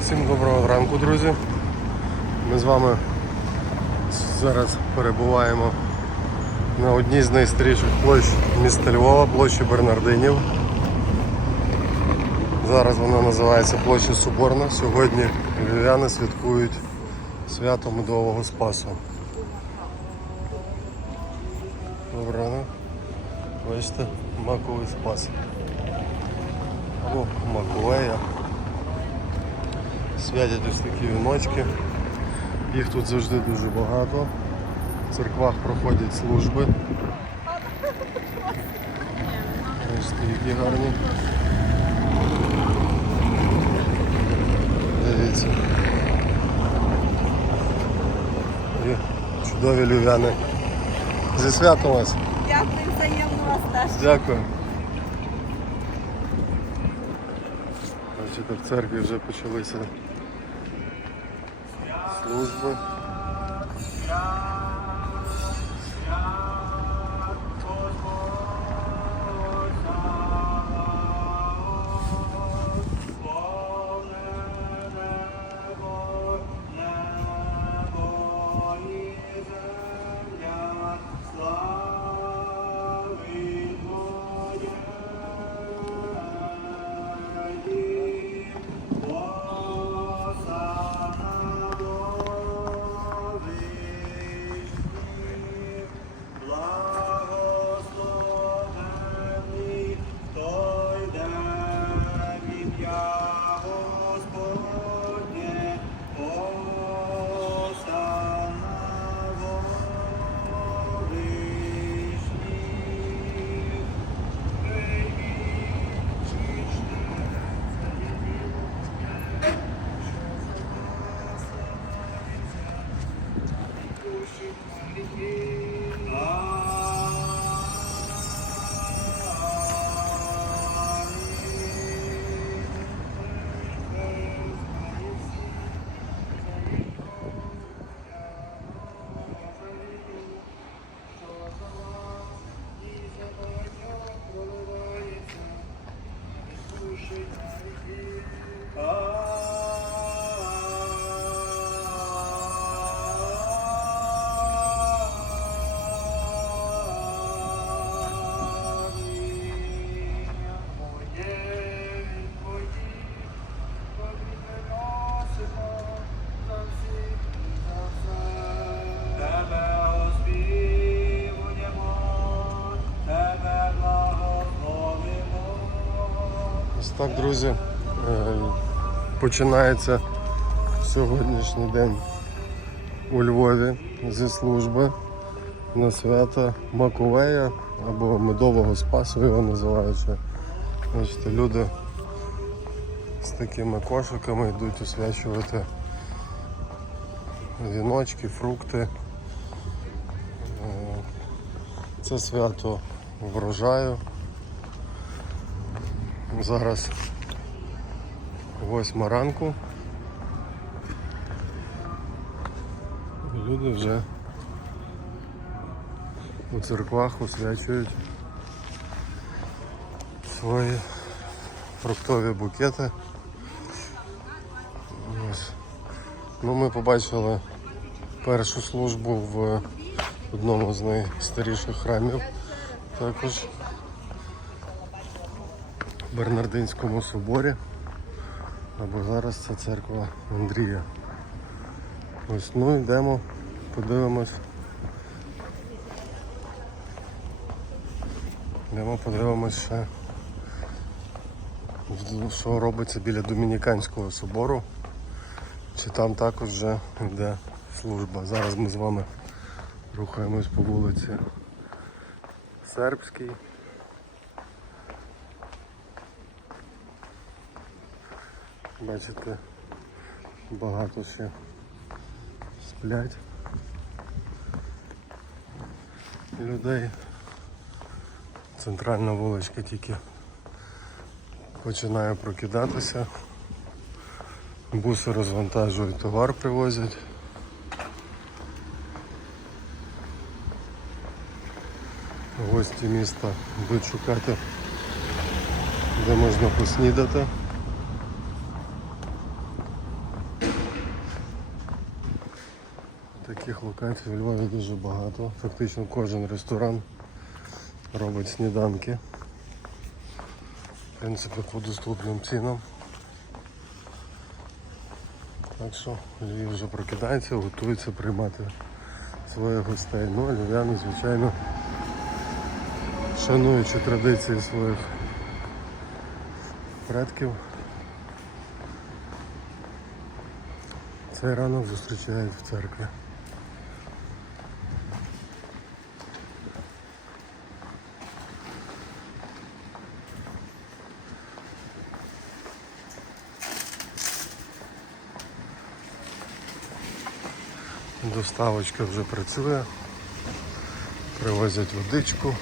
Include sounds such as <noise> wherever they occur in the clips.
Всім доброго ранку, друзі. Ми з вами зараз перебуваємо на одній з найстаріших площ міста Львова, площі Бернардинів. Зараз вона називається площа Соборна. Сьогодні львів'яни святкують свято Медового Спасу. Доброго. Бачите, маковий спас. Або маковея. Святять ось такі віночки. Їх тут завжди дуже багато. В церквах проходять служби. Ось які гарні. Дивіться. І чудові львів'яни. Зі святом вас. Дякую взаємно вас теж. Дякую. Бачите, в церкві вже почалися служби. Так, друзі, е, починається сьогоднішній день у Львові зі служби на свято Маковея або Медового Спасу його називають. ще. Бачите, люди з такими кошиками йдуть освячувати віночки, фрукти. Е, Це свято врожаю. Зараз восьма ранку. І Люди вже у церквах освячують свої фруктові букети. Ну, ми побачили першу службу в одному з найстаріших храмів також. Бернардинському соборі. Або зараз це церква Андрія. Ось, ну йдемо, подивимось. Йдемо подивимось ще, що робиться біля Домініканського собору. Чи там також вже йде служба. Зараз ми з вами рухаємось по вулиці Сербській. Бачите, багато ще сплять людей. Центральна вуличка тільки починає прокидатися. Буси розвантажують, товар привозять. Гості міста будуть шукати, де можна поснідати. Таких локацій у Львові дуже багато. Фактично кожен ресторан робить сніданки. В принципі, по доступним цінам. Так що Львів вже прокидається, готується приймати своїх гостей. Ну, львів'яни, звичайно, шануючи традиції своїх предків. Цей ранок зустрічають в церкві. Доставочка вже працює. Привозять водичку,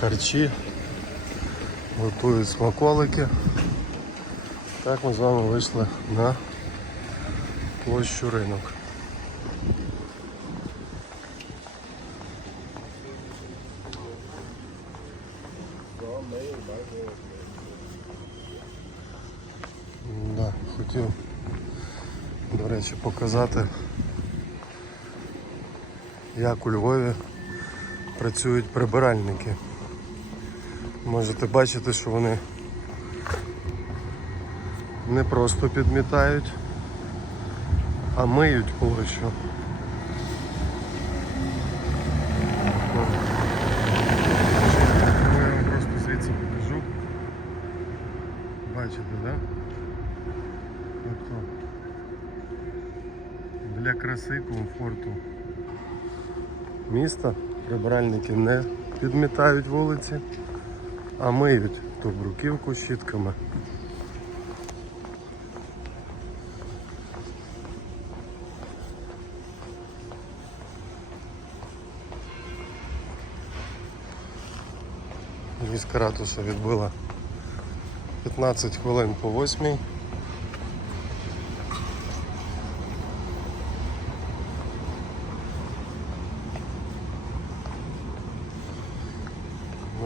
харчі, готують смаколики. Так ми з вами вийшли на площу ринок. Да, хотів, до речі, показати, як у Львові працюють прибиральники. Можете бачити, що вони не просто підмітають, а миють площу. Я вам просто звідси покажу. Бачите, так? Да? Тобто для краси, комфорту міста прибиральники не підмітають вулиці, а миють ту бруківку щітками. Львівська ратуса відбила 15 хвилин по 8.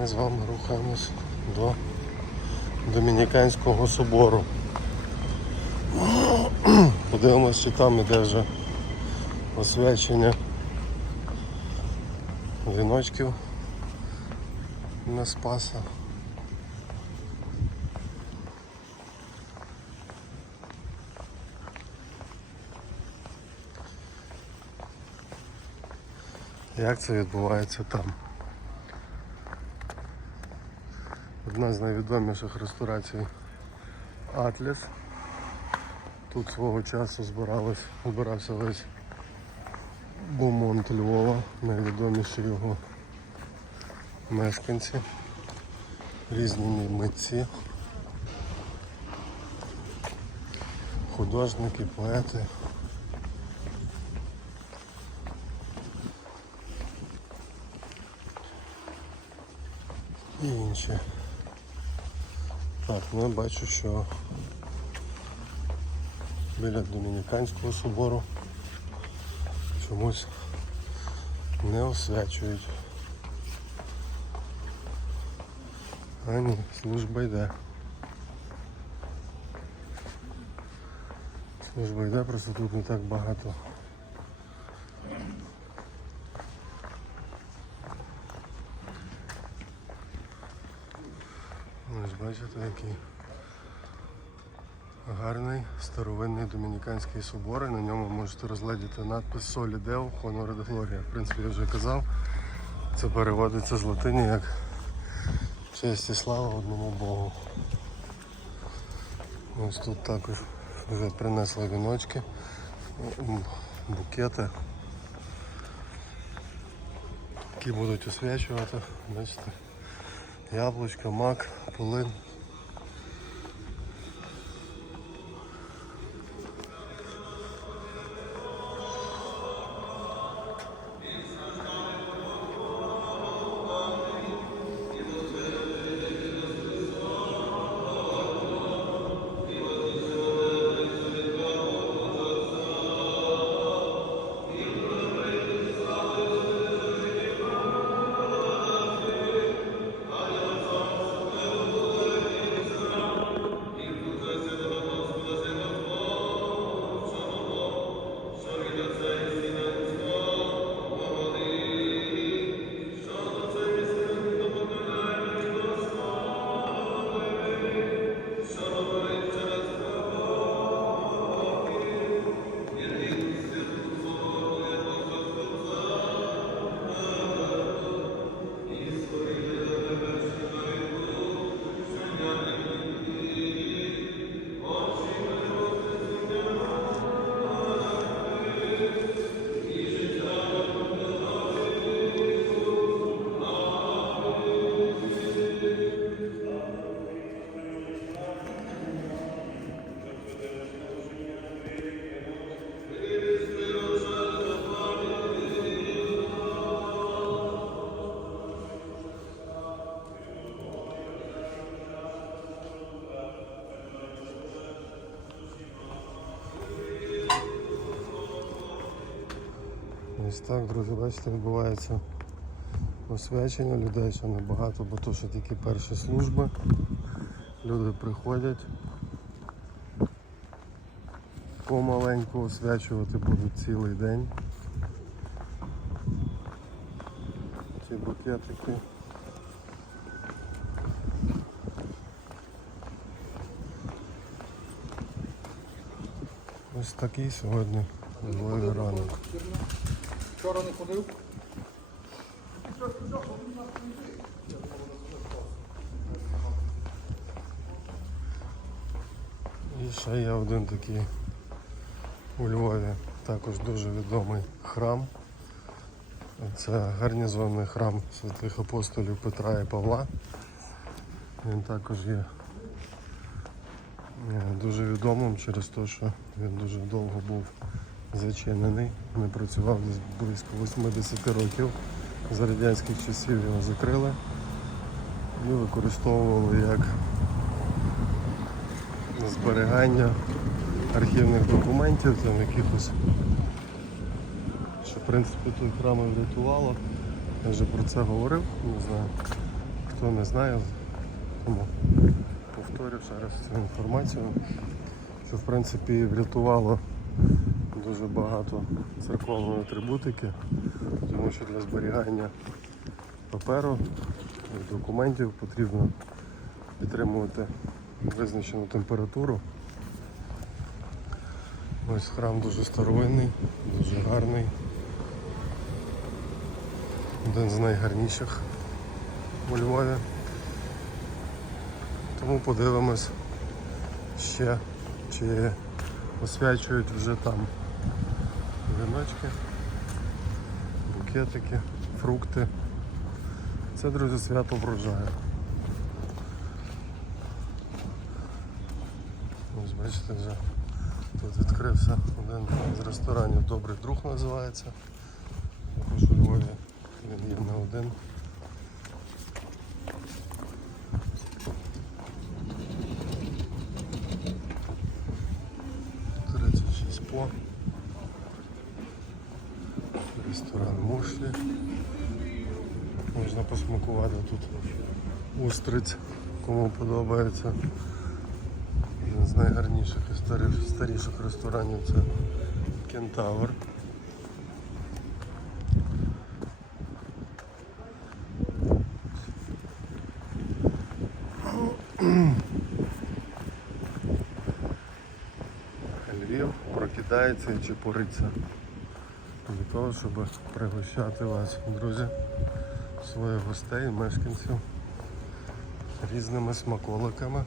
Ми з вами рухаємось до Домініканського собору. <clears throat> Подивимось, чи там іде вже освячення віночків на Спаса. Як це відбувається там? Одна з найвідоміших ресторацій Атліс. Тут свого часу збирався весь Бумонт Львова, найвідоміші його мешканці, різні митці, художники, поети. І інші. Так, ну я бачу, що біля Домініканського собору чомусь не освячують. А ні, служба йде. Служба йде, просто тут не так багато. Ось бачите, який гарний старовинний домініканський собор. І на ньому можете розглядіти надпис Солі Део Honore de Gloria. В принципі, я вже казав, це переводиться з латині як честь і слава одному Богу. Ось тут також вже принесли віночки, букети, які будуть освячувати. Бачите, яблучка, мак, полин. Ось так, друзі, бачите, відбувається освячення людей ще небагато, бо то що тільки перші служби. Люди приходять. Помаленьку освячувати будуть цілий день. Ці букетики. Ось такий сьогодні Львові ранок. Вчора не ходив. І ще є один такий у Львові, також дуже відомий храм. Це гарнізонний храм святих апостолів Петра і Павла. Він також є дуже відомим через те, що він дуже довго був зачинений, не працював близько 80 років. За радянських часів його закрили і використовували як зберігання архівних документів, там якихось, що в принципі той храм врятувало. Я вже про це говорив, не знаю. Хто не знає, тому повторю ще цю інформацію, що в принципі врятувало дуже багато церковної атрибутики, тому що для зберігання паперу документів потрібно підтримувати визначену температуру. Ось храм дуже старовинний, дуже гарний. Один з найгарніших у Львові. Тому подивимось ще, чи освячують вже там віночки, букетики, фрукти. Це, друзі, свято врожаю. Ось бачите вже тут відкрився один з ресторанів Добрий друг називається. Також у Львові він є не один. Тридцять шість по. Ресторан Мушлі. Можна посмакувати тут устриць, кому подобається. Один з найгарніших і старі- старіших ресторанів це Кентавр. Львів прокидається і чепуриться для того, щоб пригощати вас, друзі, своїх гостей, мешканців різними смаколиками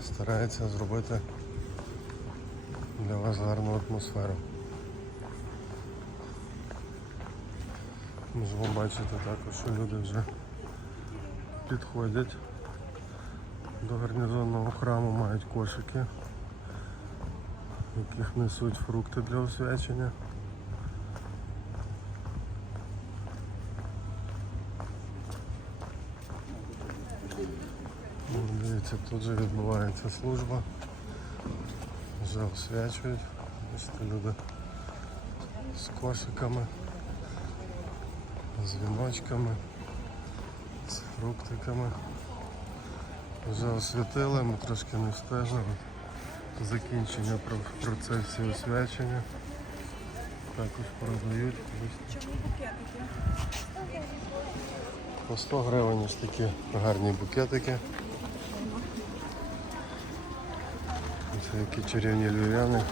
і старається зробити для вас гарну атмосферу. Можемо бачити також, що люди вже підходять до гарнізонного храму, мають кошики, в яких несуть фрукти для освячення. Ну, Дивіться, тут же відбувається служба. Вже освячують. Бачите, люди з кошиками, з віночками, з фруктиками. Вже освятили, ми трошки не встигли. Закінчення про- процесії освячення. Також продають. По 100 гривень ось такі гарні букетики. Це які чарівні львів'яни.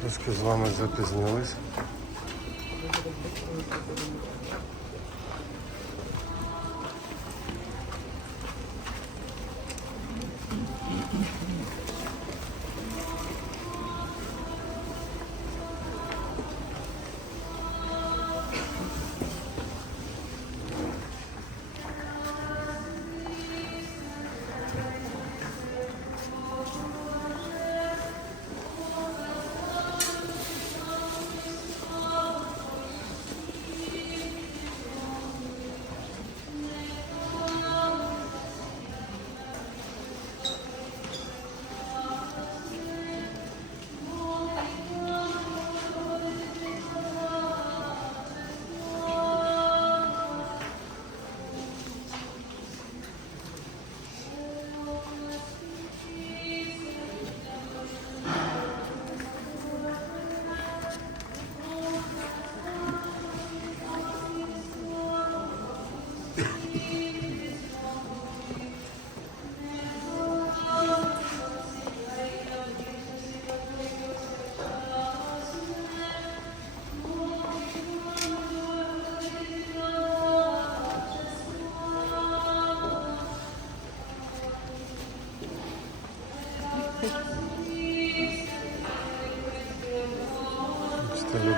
Трошки з вами запізнились.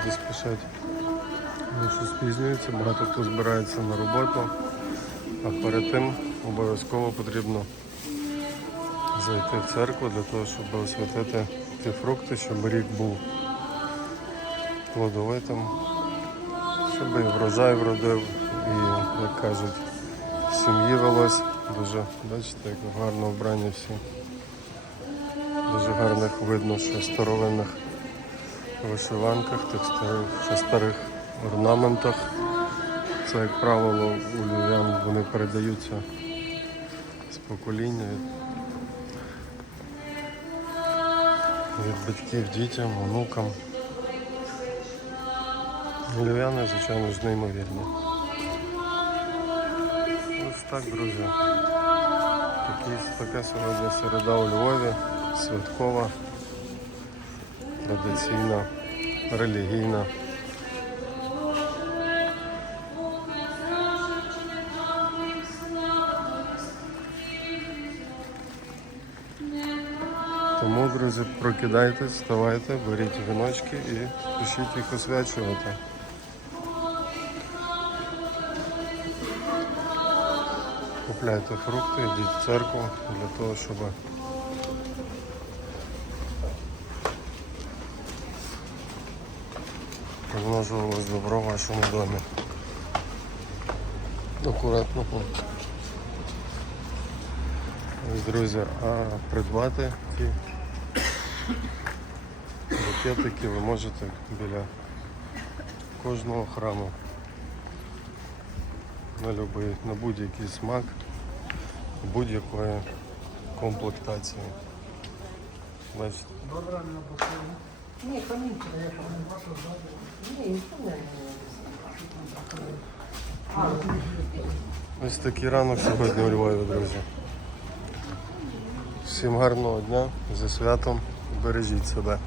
Люди спішать. Що спізнюються, багато хто збирається на роботу, а перед тим обов'язково потрібно зайти в церкву для того, щоб освятити ті фрукти, щоб рік був плодовитим, щоб і врожай вродив, і, як кажуть, сім'ї велось. Дуже, бачите, як гарно вбрані всі. Дуже гарних видно, що старовинних вишиванках, старих, ще старих орнаментах. Це, як правило, у львів'ян вони передаються з покоління від батьків дітям, онукам. Львів'яни, звичайно ж, неймовірні. Ось так, друзі. Такі, така сьогодні середа у Львові, святкова, традиційна, релігійна. Тому, друзі, прокидайтесь, вставайте, беріть віночки і пишіть їх освячувати. Купляйте фрукти, йдіть в церкву для того, щоб помножувалось добро в вашому домі. Акуратно. Друзі, а придбати ті букетики ви можете біля кожного храму на любий, на будь-який смак, будь-якої комплектації. Бачите? Ні, камінчик, я не бачу, Ні, не Ось такий ранок сьогодні у Львові, друзі. Всім гарного дня, зі святом, бережіть себе.